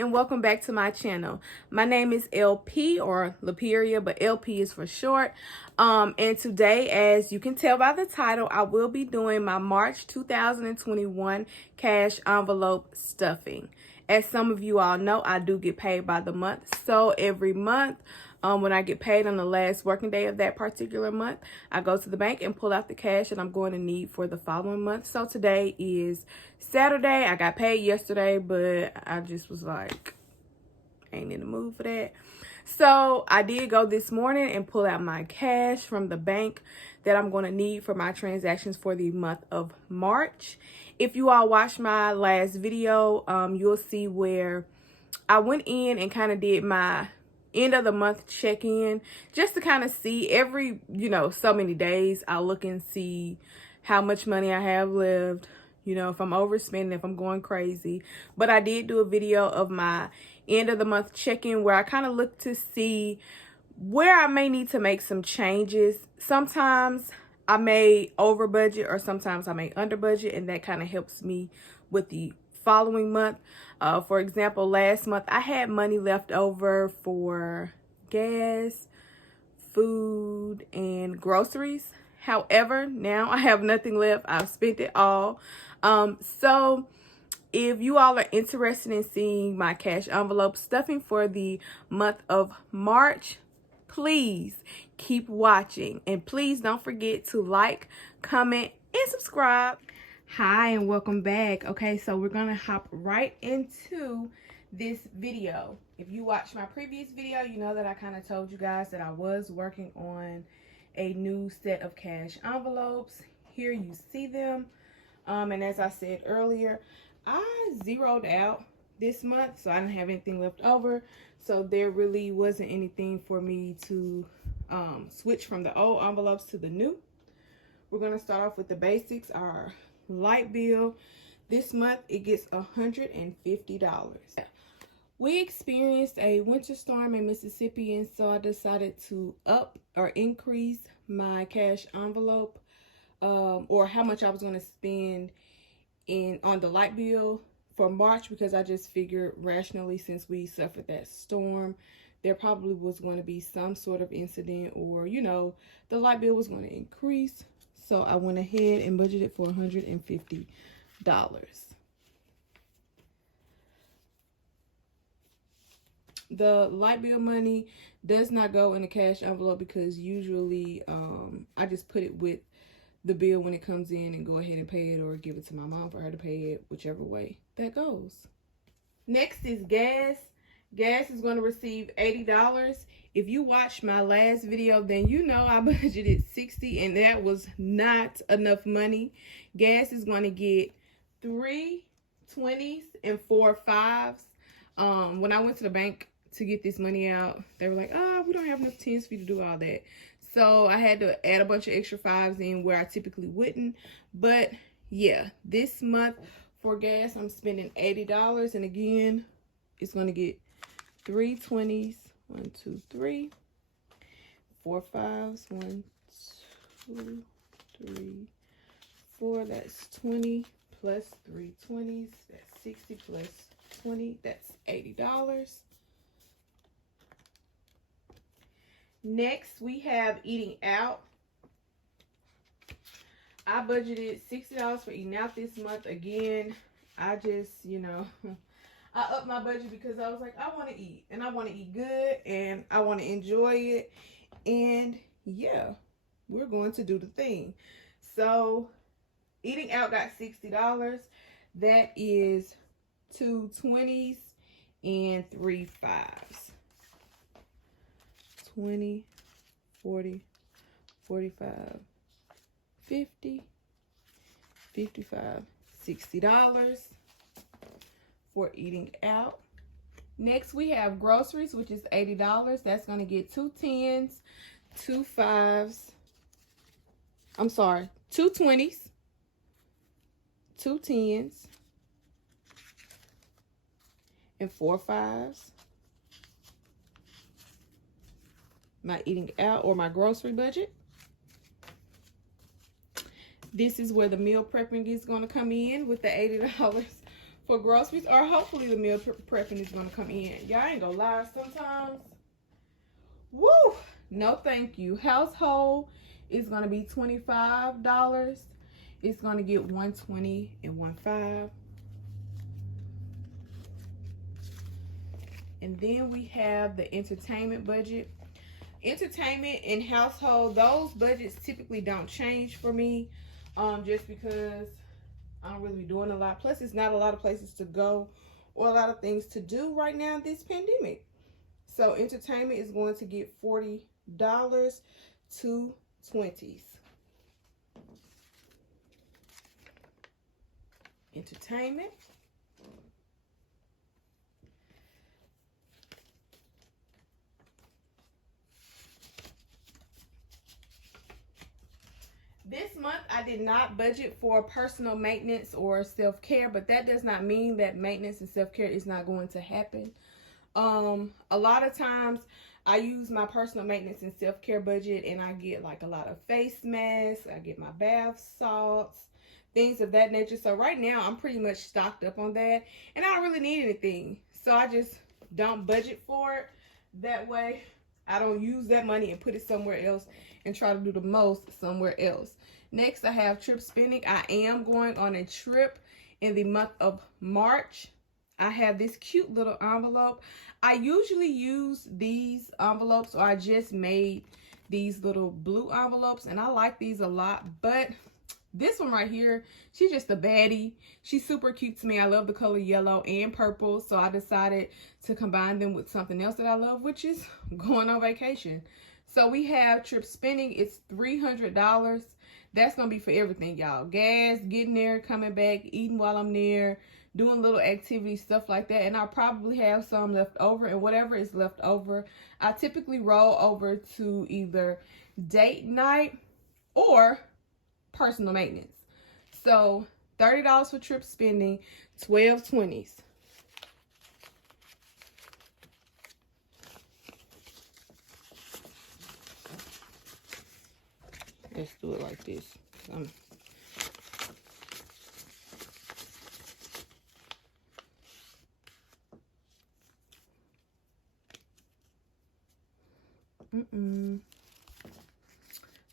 and welcome back to my channel. My name is LP, or Laperia, but LP is for short. And today, as you can tell by the title, I will be doing my March 2021 cash envelope stuffing. As some of you all know, I do get paid by the month. So every month, when I get paid on the last working day of that particular month, I go to the bank and pull out the cash that I'm going to need for the following month. So today is Saturday. I got paid yesterday, but I just was like, ain't in the mood for that. So I did go this morning and pull out my cash from the bank that I'm going to need for my transactions for the month of March. If you all watched my last video, you'll see where I went in and kind of did my end of the month check-in just to kind of see every, so many days. I'll look and see how much money I have left, if I'm overspending, if I'm going crazy. But I did do a video of my end of the month check-in where I kind of look to see where I may need to make some changes. Sometimes I may over budget or sometimes I may under budget, and that kind of helps me with the following month. For example, last month I had money left over for gas, food, and groceries. However, now I have nothing left. I've spent it all. So if you all are interested in seeing my cash envelope stuffing for the month of March, please keep watching, and please don't forget to like, comment, and subscribe. Hi, and welcome back. Okay, so we're gonna hop right into this video. If you watched my previous video, you know that I kind of told you guys that I was working on a new set of cash envelopes. Here you see them. And as I said earlier, I zeroed out this month, so I didn't have anything left over. So there really wasn't anything for me to switch from the old envelopes to the new. We're gonna start off with the basics. Our light bill this month, it gets $150. We experienced a winter storm in Mississippi, and so I decided to up or increase my cash envelope, or how much I was going to spend on the light bill for March, because I just figured rationally, since we suffered that storm, there probably was going to be some sort of incident, or the light bill was going to increase. So I went ahead and budgeted for $150. The light bill money does not go in a cash envelope, because usually I just put it with the bill when it comes in and go ahead and pay it, or give it to my mom for her to pay it, whichever way that goes. Next is gas. Gas is going to receive $80. If you watched my last video, then you know I budgeted $60, and that was not enough money. Gas is going to get 3 20s and 4 5s. When I went to the bank to get this money out, they were like, we don't have enough 10s for you to do all that. So I had to add a bunch of extra 5s in where I typically wouldn't. But yeah, this month for gas, I'm spending $80. And again, it's going to get 3 20s, 1 2 3, 4 5s, 1 2 3 4. That's 20 plus 3 20s. That's 60 plus 20. That's $80. Next, we have eating out. I budgeted $60 for eating out this month. Again, I just, I upped my budget because I was like, I want to eat, and I want to eat good, and I want to enjoy it. And yeah, we're going to do the thing. So eating out got $60. That is 2 20s and 3 5s. 20, 40, 45, 50, 55, $60 for eating out. Next, we have groceries, which is $80. That's going to get 2 10s, 2 5s. I'm sorry, 2 20s, 2 10s, and 4 5s. My eating out, or my grocery budget. This is where the meal prepping is going to come in with the $80 for groceries, or hopefully the meal prepping is going to come in. Y'all ain't gonna lie, sometimes, woo, no thank you. Household is going to be $25. It's going to get $120 and $15. And then we have the entertainment budget. Entertainment and household, those budgets typically don't change for me, just because I don't really be doing a lot. Plus, it's not a lot of places to go or a lot of things to do right now in this pandemic. So entertainment is going to get $40 to 20s. Entertainment. This month, I did not budget for personal maintenance or self-care, but that does not mean that maintenance and self-care is not going to happen. A lot of times, I use my personal maintenance and self-care budget, and I get like a lot of face masks, I get my bath salts, things of that nature. So right now, I'm pretty much stocked up on that, and I don't really need anything. So I just don't budget for it. That way, I don't use that money and put it somewhere else and try to do the most somewhere else. Next, I have trip spending. I am going on a trip in the month of March. I have this cute little envelope. I usually use these envelopes, or I just made these little blue envelopes, and I like these a lot, but this one right here, she's just a baddie. She's super cute to me. I love the color yellow and purple, so I decided to combine them with something else that I love, which is going on vacation. So we have trip spending. It's $300. That's going to be for everything, y'all. Gas, getting there, coming back, eating while I'm there, doing little activities, stuff like that. And I'll probably have some left over, and whatever is left over, I typically roll over to either date night or personal maintenance. So $30 for trip spending, 12 20s. Let's do it like this.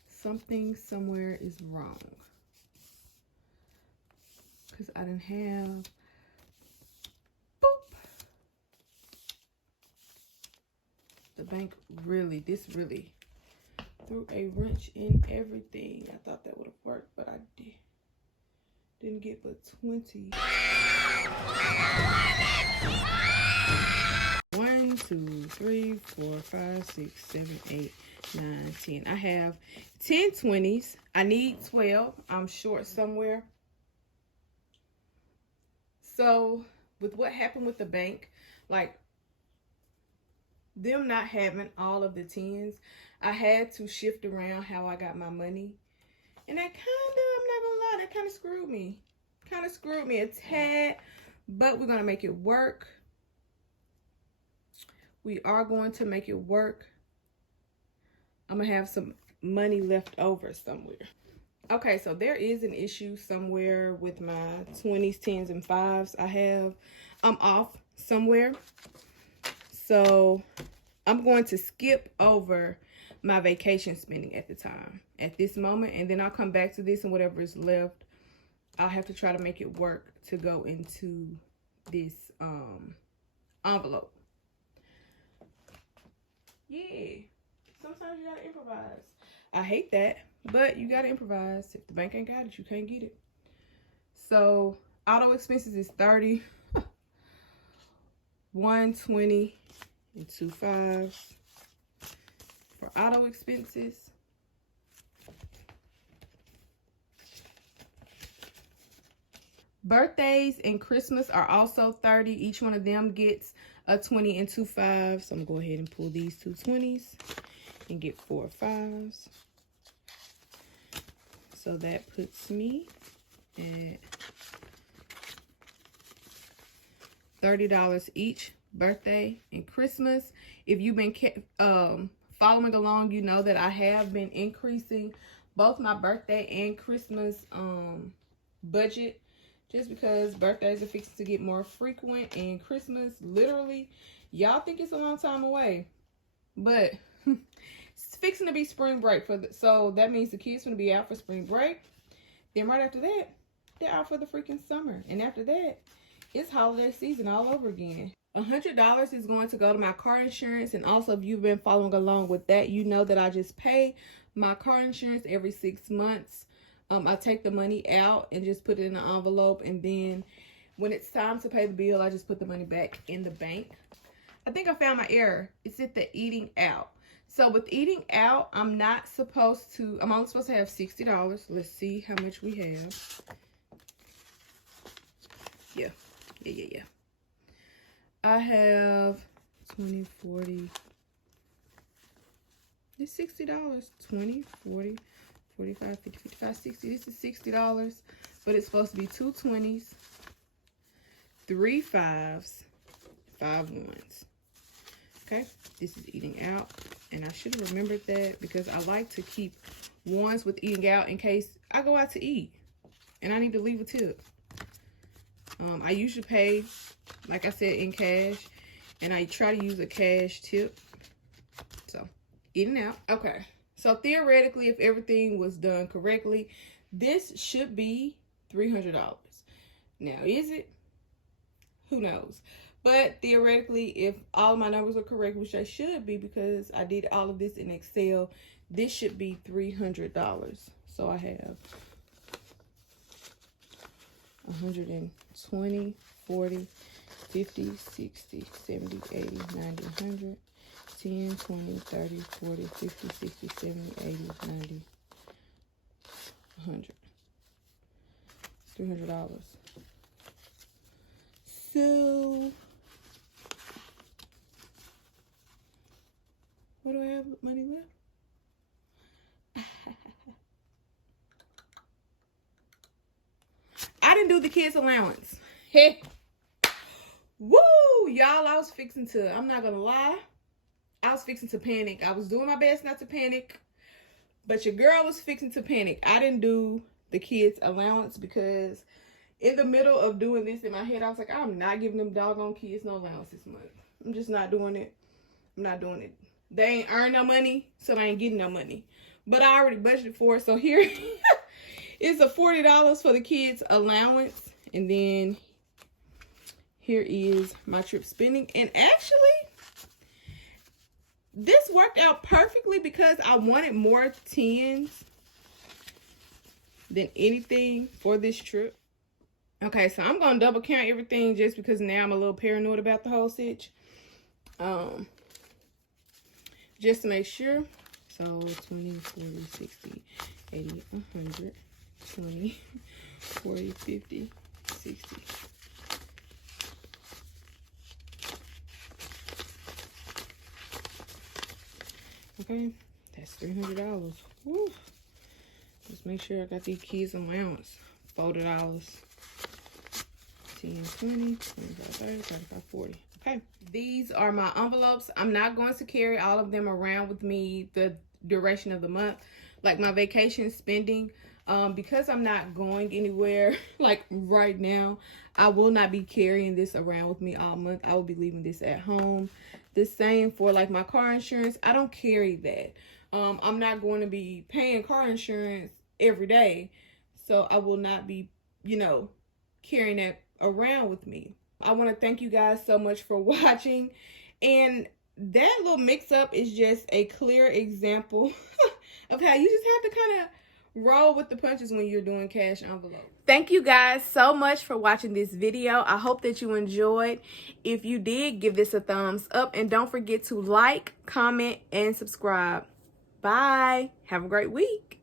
Something somewhere is wrong. Because I didn't have... Boop. The bank really, this really threw a wrench in everything. I thought that would have worked, but I didn't get but 20. 1, 2, 3, 4, 5, 6, 7, 8, 9, 10. I have 10 20s. I need 12. I'm short somewhere. So with what happened with the bank, like them not having all of the 10s, I had to shift around how I got my money. And that I'm not gonna lie, that kind of screwed me. Kind of screwed me a tad, but we're gonna make it work. We are going to make it work. I'm gonna have some money left over somewhere. Okay, so there is an issue somewhere with my 20s, 10s, and 5s. I'm off somewhere. So I'm going to skip over my vacation spending at this moment, and then I'll come back to this, and whatever is left, I'll have to try to make it work to go into this envelope. Yeah, sometimes you gotta improvise. I hate that, but you gotta improvise. If the bank ain't got it, you can't get it. So auto expenses is 30, 120, and 2 5s for auto expenses. Birthdays and Christmas are also 30. Each one of them gets a 20 and 2 5s. So I'm gonna go ahead and pull these 2 20s and get 4 5s. So that puts me at $30 each, birthday and Christmas. If you've been following along, you know that I have been increasing both my birthday and Christmas budget just because birthdays are fixing to get more frequent and Christmas, literally, y'all think it's a long time away, but it's fixing to be spring break so that means the kids gonna be out for spring break. Then right after that, they're out for the freaking summer, and after that, it's holiday season all over again. $100 is going to go to my car insurance, and also if you've been following along with that, you know that I just pay my car insurance every 6 months. I take the money out and just put it in an envelope, and then when it's time to pay the bill, I just put the money back in the bank. I think I found my error. It's at the eating out. So with eating out, I'm only supposed to have $60. Let's see how much we have. Yeah. I have 20, 40. It's $60. 20, 40, 45, 50, 55, 60. This is $60. But it's supposed to be 2 20s, 3 5s, 5 1s. Okay, this is eating out, and I should have remembered that because I like to keep ones with eating out in case I go out to eat and I need to leave a tip. I usually pay, like I said, in cash, and I try to use a cash tip. So, eating out. Okay, so theoretically, if everything was done correctly, this should be $300. Now, is it? Who knows? But theoretically, if all my numbers are correct, which they should be because I did all of this in Excel, this should be $300. So I have 120, 40, 50, 60, 70, 80, 90, 100, 10, 20, 30, 40, 50, 60, 70, 80, 90, 100. $300. So, what do I have money left? I didn't do the kids' allowance. Hey. Woo! Y'all, I'm not gonna lie, I was fixing to panic. I was doing my best not to panic, but your girl was fixing to panic. I didn't do the kids' allowance because in the middle of doing this in my head, I was like, I'm not giving them doggone kids no allowance this month. I'm just not doing it. I'm not doing it. They ain't earn no money, so they ain't getting no money. But I already budgeted for it. So here is a $40 for the kids' allowance. And then here is my trip spending. And actually, this worked out perfectly because I wanted more 10s than anything for this trip. Okay, so I'm going to double count everything just because now I'm a little paranoid about the whole sitch. Just to make sure. So 20, 40, 60, 80, 100, 20, 40, 50, 60. Okay, that's $300. Woo. Let's make sure I got these kids' allowance. $40. 10, 20, 25, 30, 35, 40. Okay, these are my envelopes. I'm not going to carry all of them around with me the duration of the month, like my vacation spending. Because I'm not going anywhere like right now, I will not be carrying this around with me all month. I will be leaving this at home. The same for like my car insurance. I don't carry that. I'm not going to be paying car insurance every day, so I will not be, carrying that around with me. I want to thank you guys so much for watching, and that little mix-up is just a clear example of how you just have to kind of roll with the punches when you're doing cash envelope. Thank you guys so much for watching this video. I hope that you enjoyed. If you did, give this a thumbs up, and don't forget to like, comment, and subscribe. Bye. Have a great week.